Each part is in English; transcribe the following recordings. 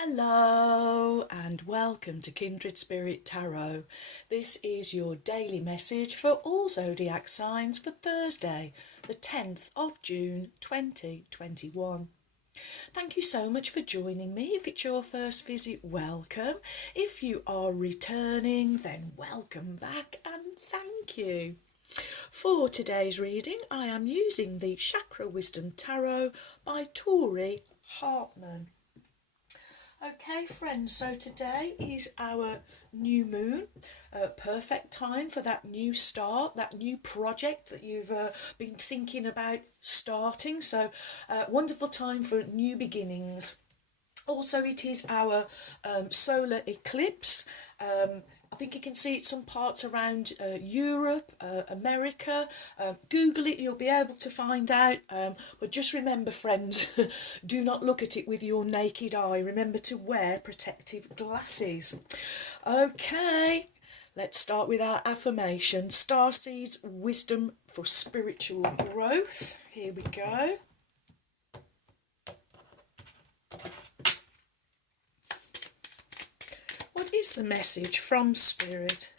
Hello and welcome to Kindred Spirit Tarot. This is your daily message for all zodiac signs for Thursday, the 10th of June 2021. Thank you so much for joining me. If it's your first visit, welcome. If you are returning, then welcome back and thank you. For today's reading, I am using the Chakra Wisdom Tarot by Tori Hartman. Okay friends, so today is our new moon, perfect time for that new start, that new project that you've been thinking about starting, so wonderful time for new beginnings. Also it is our solar eclipse. I think you can see it some parts around Europe, America. Google it, you'll be able to find out. But just remember, friends, do not look at it with your naked eye. Remember to wear protective glasses. Okay, let's start with our affirmation. Starseeds Wisdom for Spiritual Growth. Here we go. What is the message from Spirit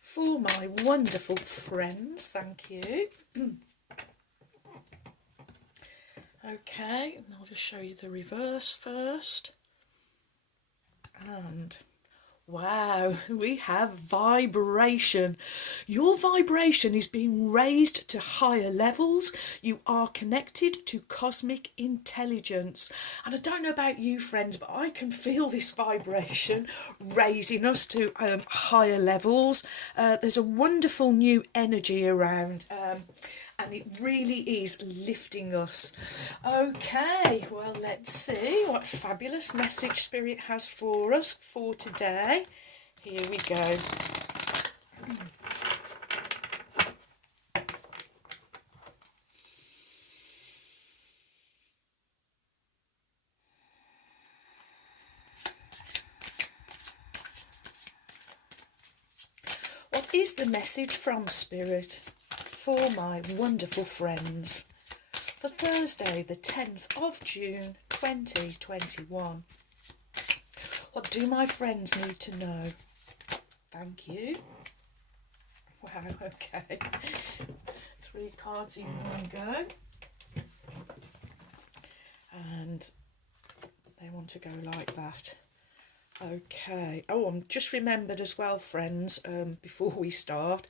for my wonderful friends? Thank you. Okay, I'll just show you the reverse first. And wow, we have vibration. Your vibration is being raised to higher levels. You are connected to cosmic intelligence. And I don't know about you, friends, but I can feel this vibration raising us to higher levels. There's a wonderful new energy around. And it really is lifting us. Okay, well, let's see what fabulous message Spirit has for us for today. Here we go. What is the message from Spirit for my wonderful friends for Thursday, the 10th of June 2021? What do my friends need to know? Thank you. Wow, okay. 3 cards in one go. And they want to go like that. Okay. Oh, I'm just remembered as well, friends, before we start,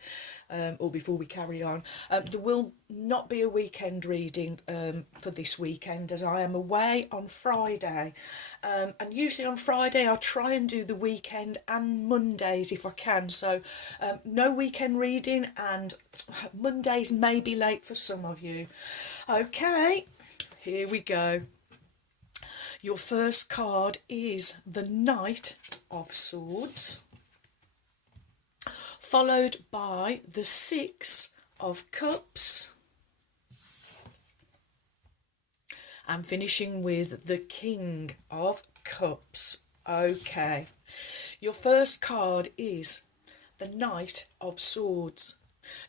or before we carry on, there will not be a weekend reading for this weekend, as I am away on Friday. And usually on Friday I try and do the weekend and Mondays if I can. So no weekend reading, and Mondays may be late for some of you. Okay, here we go. Your first card is the Knight of Swords, followed by the 6 of Cups, and finishing with the King of Cups. Okay, your first card is the Knight of Swords.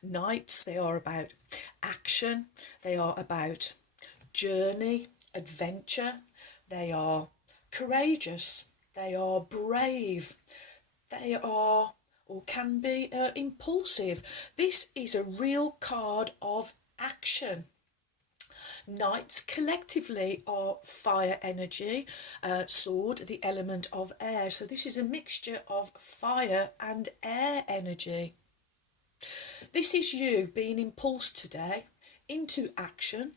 Knights, they are about action, they are about journey, adventure. They are courageous, they are brave, they are or can be impulsive. This is a real card of action. Knights collectively are fire energy, sword, the element of air. So this is a mixture of fire and air energy. This is you being impulsed today into action.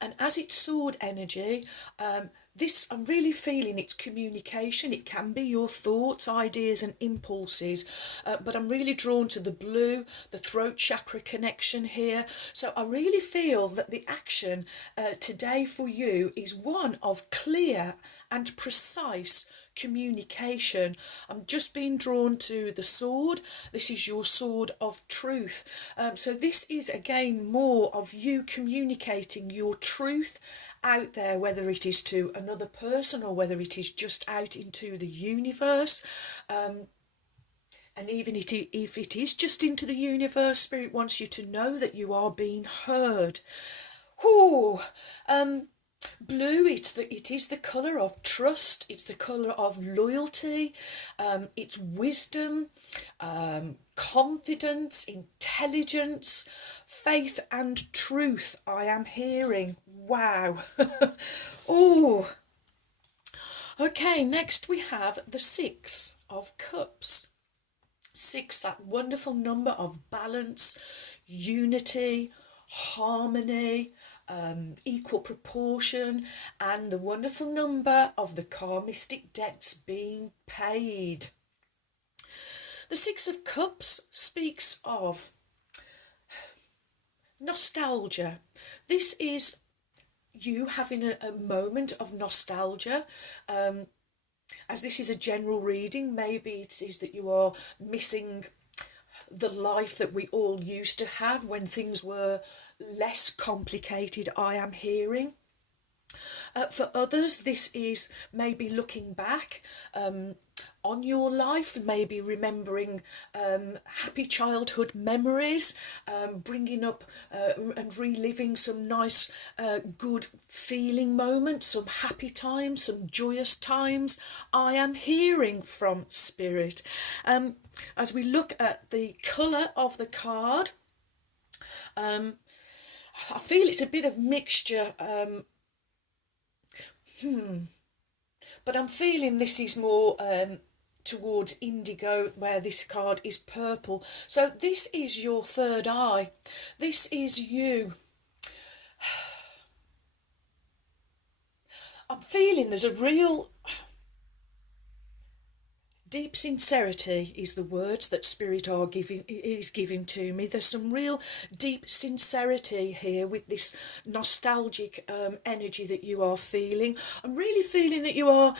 And as it's sword energy, this, I'm really feeling it's communication. It can be your thoughts, ideas and impulses, but I'm really drawn to the blue, the throat chakra connection here. So I really feel that the action today for you is one of clear and precise communication. I'm just being drawn to the sword. This is your sword of truth. So this is again more of you communicating your truth out there, whether it is to another person or whether it is just out into the universe. And even if it is just into the universe, Spirit wants you to know that you are being heard. Whew. Blue, it is the colour of trust, it's the colour of loyalty, it's wisdom, confidence, intelligence, faith and truth. I am hearing. Wow. Oh, okay, next we have the Six of Cups. Six, that wonderful number of balance, unity, harmony, equal proportion, and the wonderful number of the karmistic debts being paid. The Six of Cups speaks of nostalgia. This is you having a moment of nostalgia. As this is a general reading, maybe it is that you are missing the life that we all used to have when things were less complicated, I am hearing. For others, this is maybe looking back on your life, maybe remembering happy childhood memories, bringing up and reliving some nice, good feeling moments, some happy times, some joyous times. I am hearing from Spirit. As we look at the colour of the card, I feel it's a bit of mixture. But I'm feeling this is more towards indigo, where this card is purple. So this is your third eye. This is you. I'm feeling there's a real deep sincerity is the words that Spirit is giving to me. There's some real deep sincerity here with this nostalgic energy that you are feeling. I'm really feeling that you are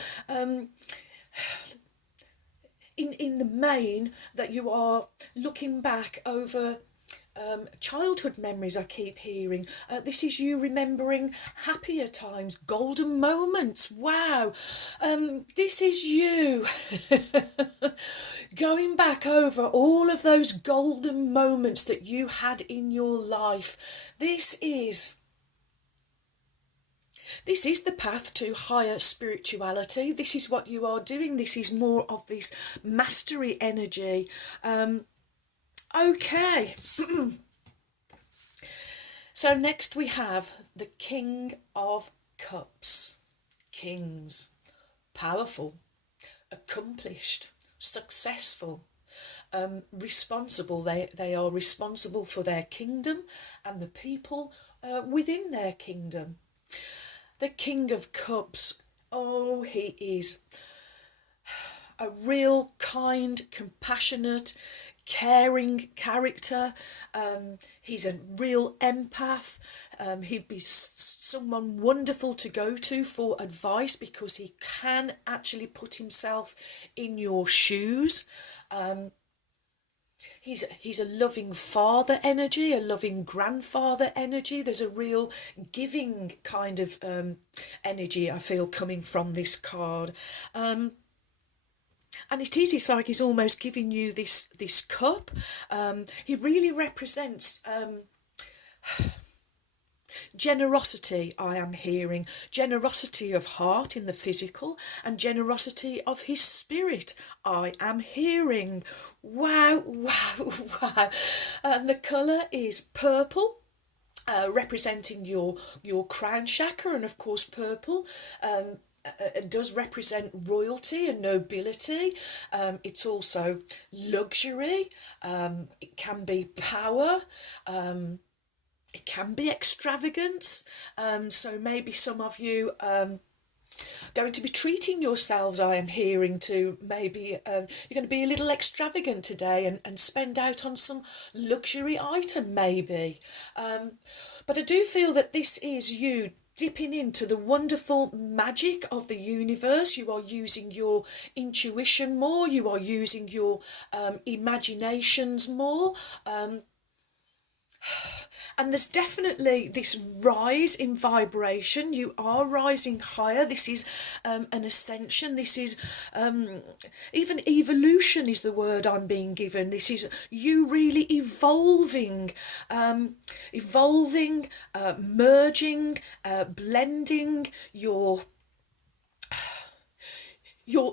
in the main, that you are looking back over childhood memories. I keep hearing this is you remembering happier times, golden moments. Wow. This is you going back over all of those golden moments that you had in your life. This is the path to higher spirituality. This is what you are doing. This is more of this mastery energy. Okay. So next we have the King of Cups. Kings. Powerful. Accomplished. Successful. Responsible. They are responsible for their kingdom and the people within their kingdom. The King of Cups. Oh, he is a real kind, compassionate, caring character. He's a real empath. He'd be someone wonderful to go to for advice, because he can actually put himself in your shoes. He's a loving father energy, a loving grandfather energy. There's a real giving kind of energy I feel coming from this card. And it's like he's almost giving you this cup. He really represents generosity, I am hearing. Generosity of heart in the physical, and generosity of his spirit, I am hearing. Wow, wow, wow. And the colour is purple. Representing your crown chakra, and of course purple does represent royalty and nobility. It's also luxury. It can be power. It can be extravagance. So maybe some of you going to be treating yourselves, I am hearing, to maybe you're going to be a little extravagant today and spend out on some luxury item maybe. But I do feel that this is you dipping into the wonderful magic of the universe. You are using your intuition more. You are using your imaginations more. And there's definitely this rise in vibration. You are rising higher. This is an ascension. This is even evolution is the word I'm being given. This is you really evolving, merging, blending your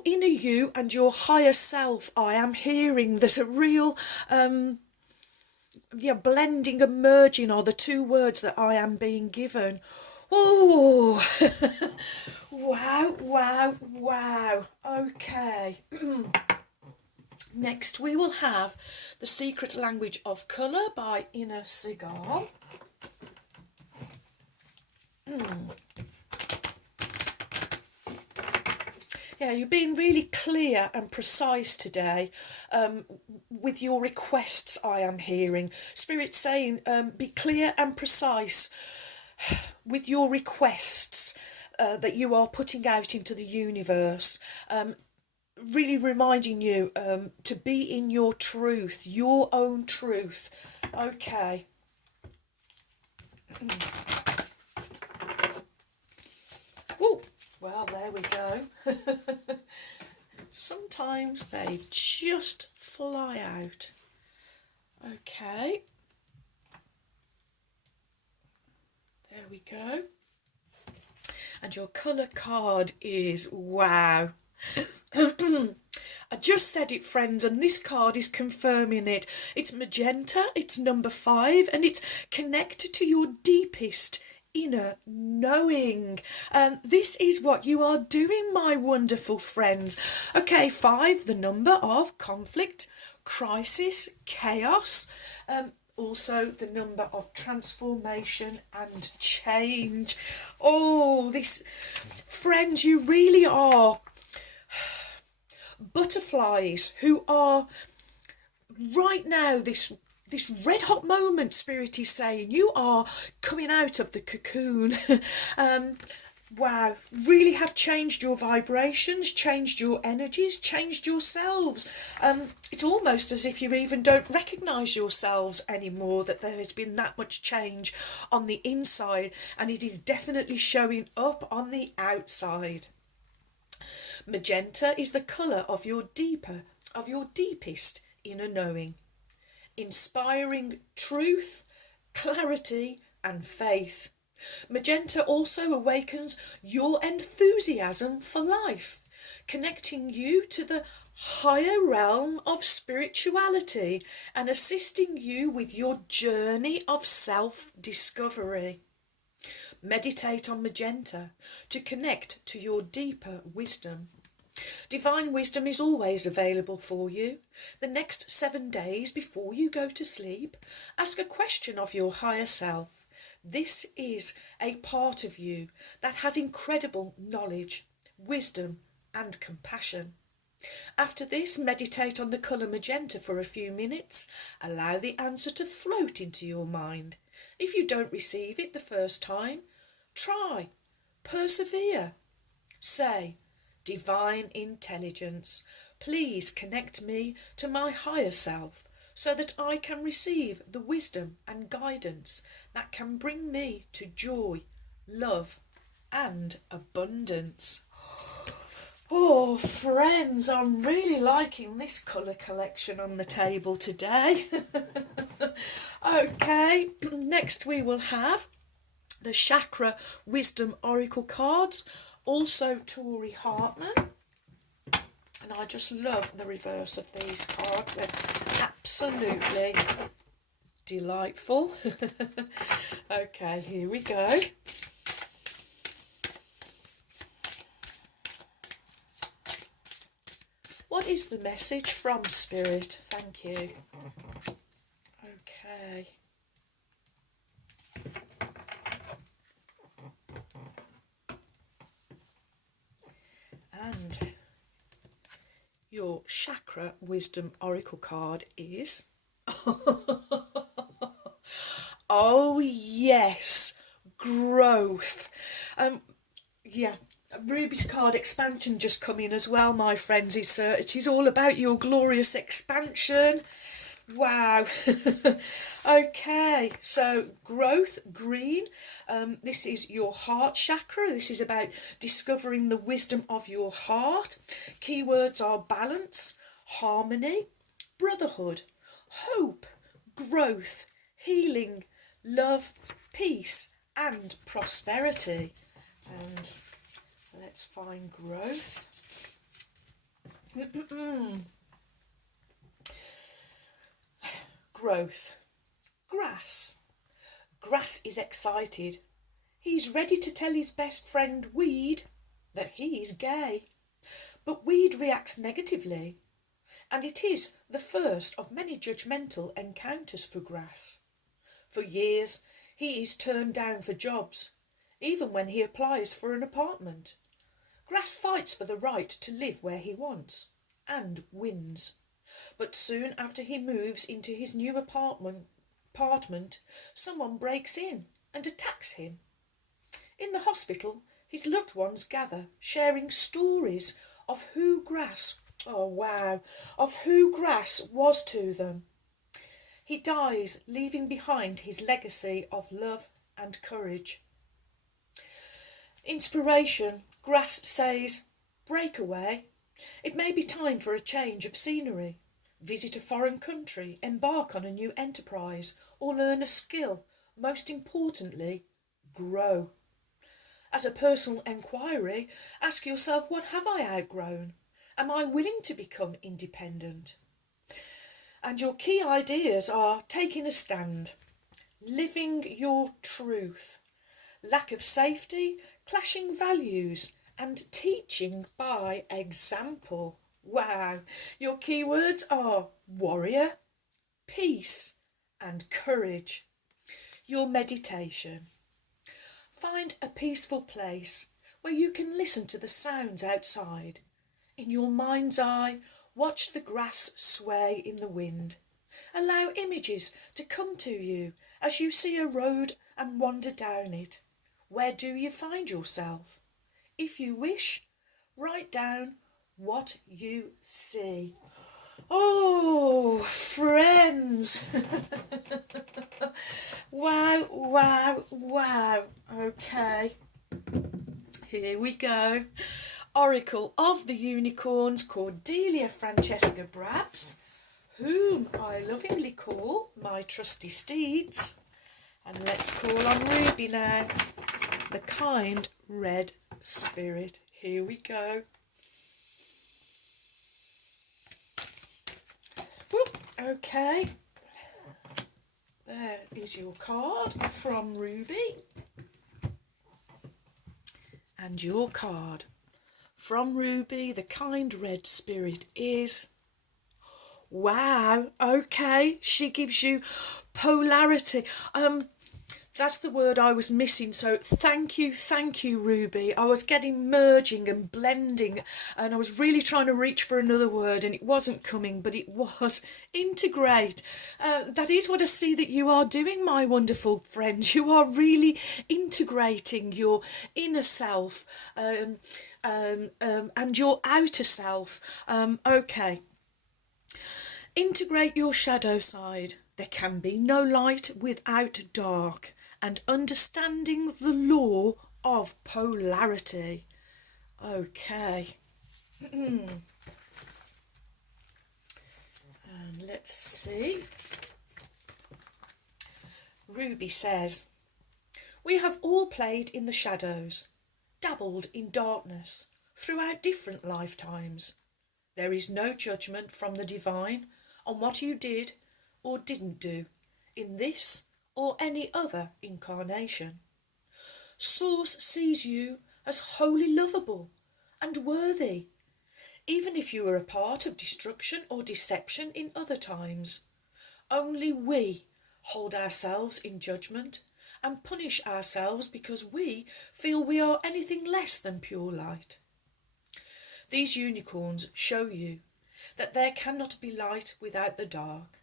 inner you and your higher self. I am hearing there's a real blending and merging are the two words that I am being given. Oh, wow, wow, wow. Okay. Next we will have The Secret Language of Colour by Inner Cigar. Yeah, you're being really clear and precise today with your requests, I am hearing. Spirit saying, be clear and precise with your requests that you are putting out into the universe. Really reminding you to be in your truth, your own truth. Okay. Ooh. Well, there we go. Sometimes they just fly out. Okay. There we go. And your colour card is, wow. I just said it, friends, and this card is confirming it. It's magenta, it's number 5, and it's connected to your deepest inner knowing. This is what you are doing, my wonderful friends. Okay, 5, the number of conflict, crisis, chaos, also the number of transformation and change. Oh, this, friends, you really are butterflies who are right now, this red hot moment, Spirit is saying, you are coming out of the cocoon. Wow, really have changed your vibrations, changed your energies, changed yourselves. It's almost as if you even don't recognise yourselves anymore, that there has been that much change on the inside, and it is definitely showing up on the outside. Magenta is the colour of your deepest inner knowing, inspiring truth, clarity and faith. Magenta also awakens your enthusiasm for life, connecting you to the higher realm of spirituality and assisting you with your journey of self-discovery. Meditate on magenta to connect to your deeper wisdom. Divine wisdom is always available for you. The next 7 days before you go to sleep, ask a question of your higher self. This is a part of you that has incredible knowledge, wisdom and compassion. After this, meditate on the colour magenta for a few minutes. Allow the answer to float into your mind. If you don't receive it the first time, try, persevere. Say, Divine Intelligence, please connect me to my higher self so that I can receive the wisdom and guidance that can bring me to joy, love and abundance. Oh, friends, I'm really liking this colour collection on the table today. Okay, next we will have the Chakra Wisdom Oracle cards, also Tori Hartman. And I just love the reverse of these cards. They're absolutely delightful. Okay, here we go. What is the message from Spirit? Thank you. Okay. And your Chakra Wisdom Oracle card is... oh yes, growth. Yeah, Ruby's card expansion just come in as well, my friends. It is all about your glorious expansion. Wow. Okay, so growth, green. This is your heart chakra. This is about discovering the wisdom of your heart. Keywords are balance, harmony, brotherhood, hope, growth, healing, love, peace, and prosperity. And let's find growth. Growth. Grass. Grass is excited. He's ready to tell his best friend Weed that he's gay. But Weed reacts negatively, and it is the first of many judgmental encounters for Grass. For years, he is turned down for jobs, even when he applies for an apartment. Grass fights for the right to live where he wants, and wins. But soon after he moves into his new apartment, someone breaks in and attacks him. In the hospital, his loved ones gather, sharing stories of who Grass, of who Grass was to them. He dies, leaving behind his legacy of love and courage. Inspiration. Grass says, break away. It may be time for a change of scenery. Visit a foreign country, embark on a new enterprise, or learn a skill. Most importantly, grow. As a personal enquiry, ask yourself, what have I outgrown? Am I willing to become independent? And your key ideas are taking a stand, living your truth, lack of safety, clashing values, and teaching by example. Wow, your keywords are warrior, peace, and courage. Your meditation. Find a peaceful place where you can listen to the sounds outside. In your mind's eye, watch the grass sway in the wind. Allow images to come to you as you see a road and wander down it. Where do you find yourself? If you wish, write down what you see. Oh, friends. Wow, wow, wow. Okay, here we go. Oracle of the Unicorns, Cordelia Francesca Brabs, whom I lovingly call my trusty steeds. And let's call on Ruby now, the kind red spirit. Here we go. Whoop, okay. There is your card from Ruby. And your card from Ruby, the kind red spirit, is... Wow, okay, she gives you polarity. That's the word I was missing, so thank you, Ruby. I was getting merging and blending, and I was really trying to reach for another word, and it wasn't coming, but it was integrate. That is what I see that you are doing, my wonderful friends. You are really integrating your inner self and your outer self. Okay. Integrate your shadow side. There can be no light without dark, and understanding the law of polarity. Okay. And let's see. Ruby says, we have all played in the shadows, dabbled in darkness throughout different lifetimes. There is no judgment from the divine on what you did or didn't do in this or any other incarnation. Source sees you as wholly lovable and worthy, even if you were a part of destruction or deception in other times. Only we hold ourselves in judgment and punish ourselves because we feel we are anything less than pure light. These unicorns show you that there cannot be light without the dark.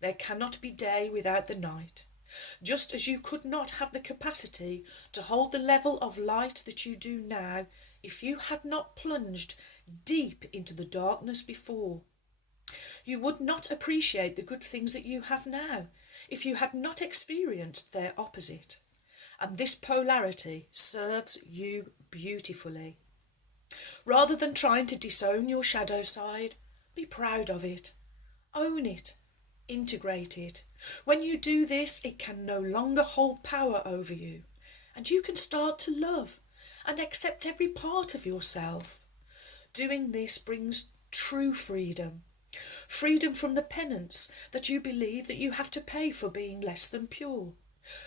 There cannot be day without the night. Just as you could not have the capacity to hold the level of light that you do now if you had not plunged deep into the darkness before. You would not appreciate the good things that you have now if you had not experienced their opposite. And this polarity serves you beautifully. Rather than trying to disown your shadow side, be proud of it. Own it. Integrate it. When you do this, it can no longer hold power over you, and you can start to love and accept every part of yourself. Doing this brings true freedom. Freedom from the penance that you believe that you have to pay for being less than pure.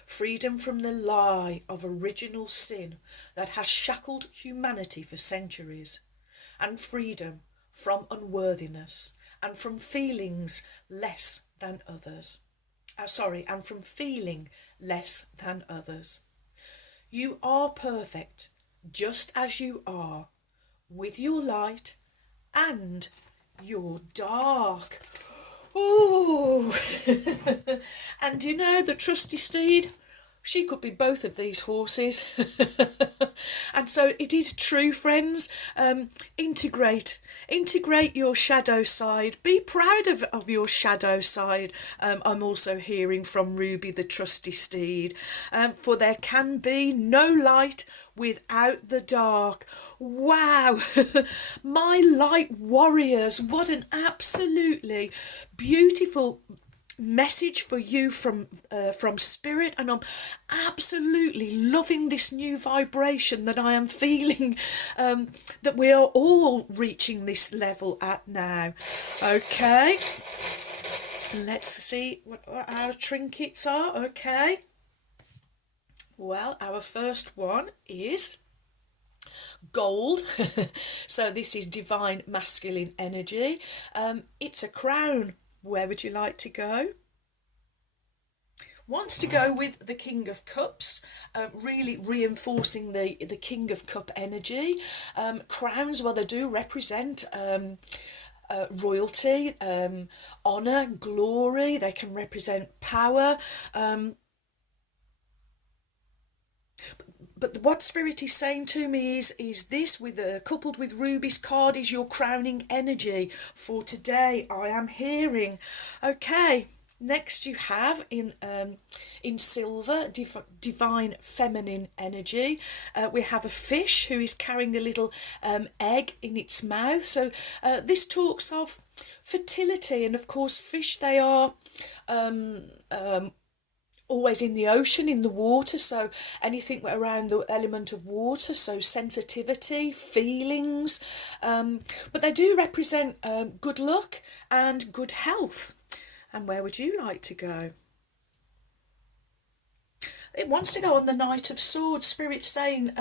Freedom from the lie of original sin that has shackled humanity for centuries. And freedom from unworthiness and from feelings less than others. And from feeling less than others. You are perfect just as you are, with your light and your dark. Ooh. And you know, the trusty steed, she could be both of these horses. And so it is true, friends. Integrate your shadow side. Be proud of your shadow side. I'm also hearing from Ruby, the trusty steed. For there can be no light without the dark. Wow. My light warriors, what an absolutely beautiful message for you from spirit, and I'm absolutely loving this new vibration that I am feeling, that we are all reaching this level at now. Okay, let's see what our trinkets are. Okay, well, our first one is gold. So this is divine masculine energy. It's a crown. Where would you like to go? Wants to go with the King of Cups, really reinforcing the King of Cup energy. Crowns, well, they do represent royalty, honour, glory. They can represent power. But what Spirit is saying to me is this, coupled with Ruby's card, is your crowning energy for today. I am hearing. Okay, next you have in silver, divine feminine energy. We have a fish who is carrying a little egg in its mouth. So this talks of fertility, and of course fish, they are always in the ocean, in the water, so anything around the element of water, so sensitivity, feelings, but they do represent good luck and good health. And where would you like to go? It wants to go on the Knight of Swords. Spirit saying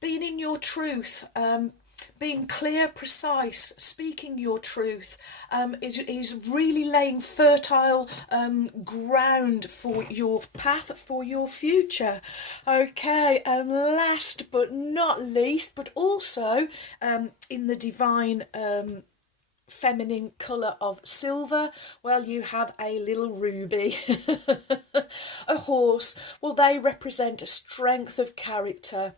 being in your truth, being clear, precise, speaking your truth, is really laying fertile ground for your path, for your future. Okay, and last but not least, but also in the divine feminine colour of silver, well, you have a little ruby. A horse, well, they represent a strength of character,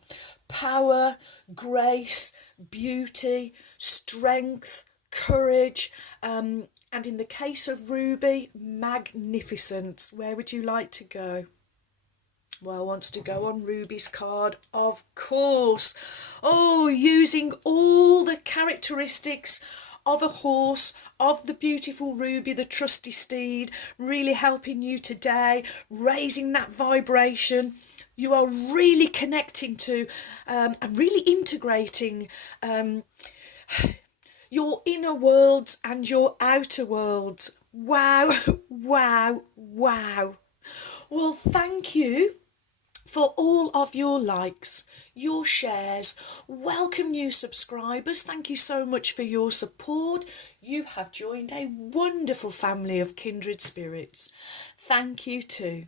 power, grace, beauty, strength, courage, and in the case of Ruby, magnificence. Where would you like to go? Well, wants to go on Ruby's card, of course. Oh, using all the characteristics of a horse, of the beautiful Ruby, the trusty steed, really helping you today, raising that vibration. You are really connecting to and really integrating your inner worlds and your outer worlds. Wow, wow, wow. Well, thank you for all of your likes, your shares. Welcome new subscribers. Thank you so much for your support. You have joined a wonderful family of kindred spirits. Thank you too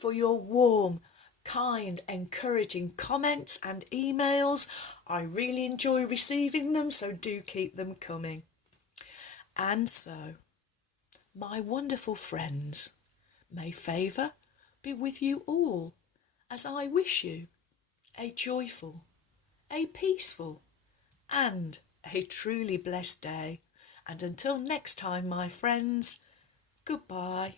for your warm, kind, encouraging comments and emails. I really enjoy receiving them, so do keep them coming. And so, my wonderful friends, may favour be with you all, as I wish you a joyful, a peaceful, and a truly blessed day. And until next time, my friends, goodbye.